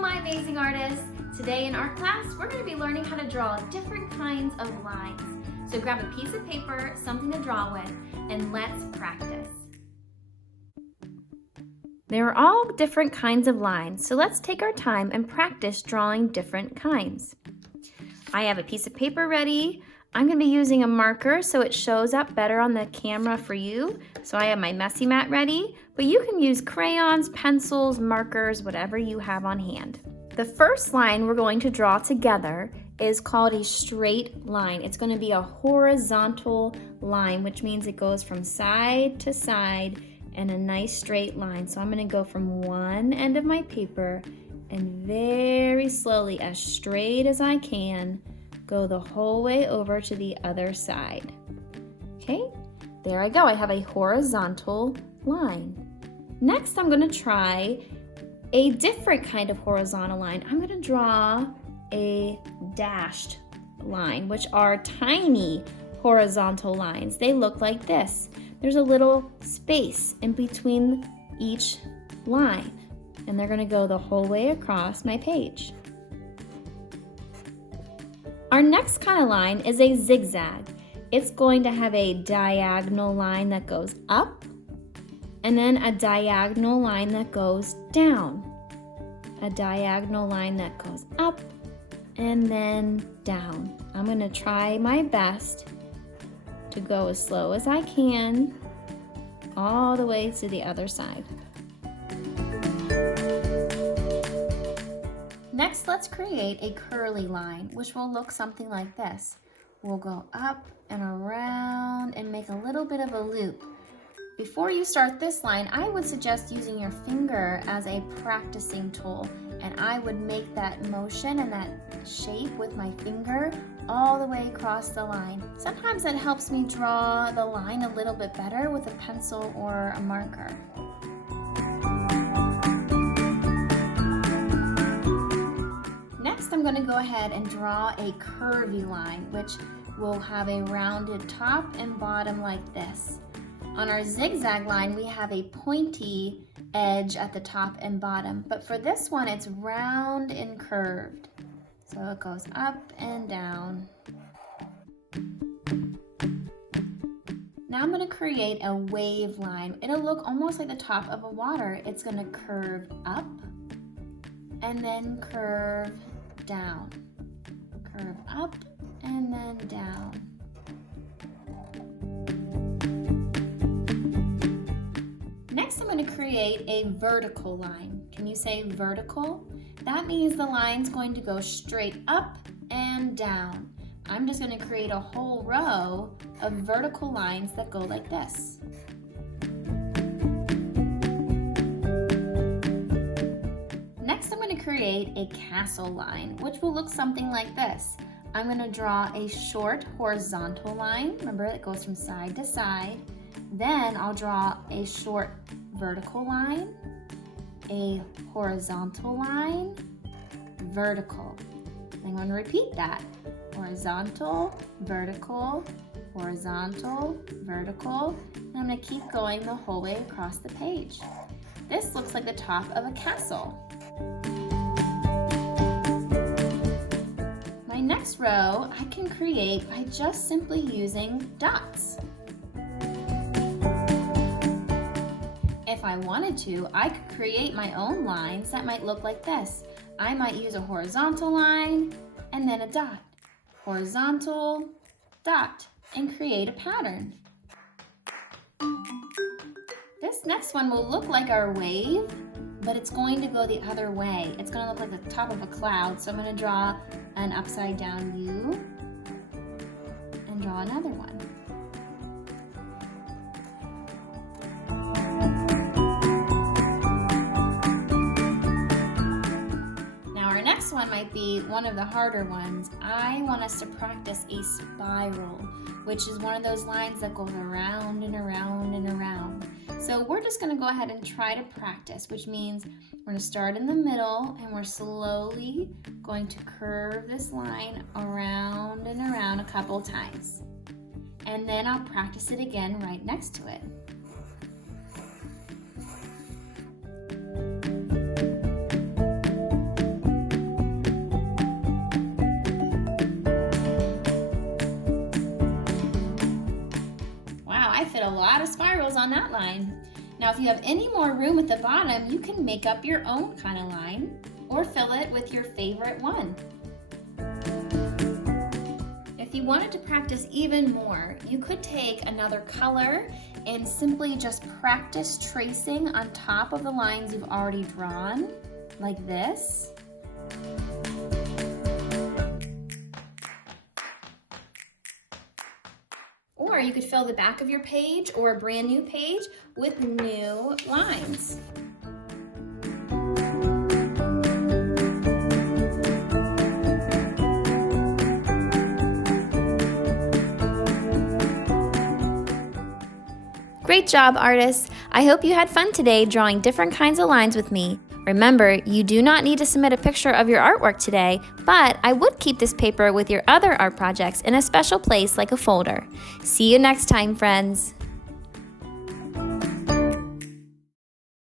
my amazing artists! Today in art class, we're going to be learning how to draw different kinds of lines. So grab a piece of paper, something to draw with, and let's practice. There are all different kinds of lines, so let's take our time and practice drawing different kinds. I have a piece of paper ready. I'm going to be using a marker so it shows up better on the camera for you. So I have my messy mat ready, but you can use crayons, pencils, markers, whatever you have on hand. The first line we're going to draw together is called a straight line. It's going to be a horizontal line, which means it goes from side to side in a nice straight line. So I'm going to go from one end of my paper and very slowly, as straight as I can, go the whole way over to the other side. Okay, there I go. I have a horizontal line. Next, I'm going to try a different kind of horizontal line. I'm going to draw a dashed line, which are tiny horizontal lines. They look like this. There's a little space in between each line, and they're going to go the whole way across my page. Our next kind of line is a zigzag. It's going to have a diagonal line that goes up and then a diagonal line that goes down. A diagonal line that goes up and then down. I'm going to try my best to go as slow as I can all the way to the other side. Next, let's create a curly line, which will look something like this. We'll go up and around and make a little bit of a loop. Before you start this line, I would suggest using your finger as a practicing tool, and I would make that motion and that shape with my finger all the way across the line. Sometimes that helps me draw the line a little bit better with a pencil or a marker. Next, I'm going to go ahead and draw a curvy line, which will have a rounded top and bottom like this. On our zigzag line, we have a pointy edge at the top and bottom, but for this one, it's round and curved. So it goes up and down. Now I'm going to create a wave line. It'll look almost like the top of a water. It's going to curve up and then curve down. Curve up and then down. Next, I'm going to create a vertical line. Can you say vertical? That means the line's going to go straight up and down. I'm just going to create a whole row of vertical lines that go like this. Next, I'm going to create a castle line, which will look something like this. I'm going to draw a short horizontal line. Remember, it goes from side to side. Then I'll draw a short vertical line, a horizontal line, vertical. I'm going to repeat that. Horizontal, vertical, horizontal, vertical. And I'm going to keep going the whole way across the page. This looks like the top of a castle. My next row I can create by just simply using dots. If I wanted to, I could create my own lines that might look like this. I might use a horizontal line and then a dot. Horizontal, dot, and create a pattern. This next one will look like our wave, but it's going to go the other way. It's going to look like the top of a cloud. So I'm going to draw an upside down U and draw another one. This one might be one of the harder ones. I want us to practice a spiral, which is one of those lines that goes around and around and around. So we're just going to go ahead and try to practice, which means we're going to start in the middle and we're slowly going to curve this line around and around a couple times. And then I'll practice it again right next to it. lot of spirals on that line. Now, if you have any more room at the bottom, you can make up your own kind of line or fill it with your favorite one. If you wanted to practice even more, you could take another color and simply just practice tracing on top of the lines you've already drawn, like this. Or you could fill the back of your page or a brand new page with new lines. Great job, artists! I hope you had fun today drawing different kinds of lines with me. Remember, you do not need to submit a picture of your artwork today, but I would keep this paper with your other art projects in a special place like a folder. See you next time, friends!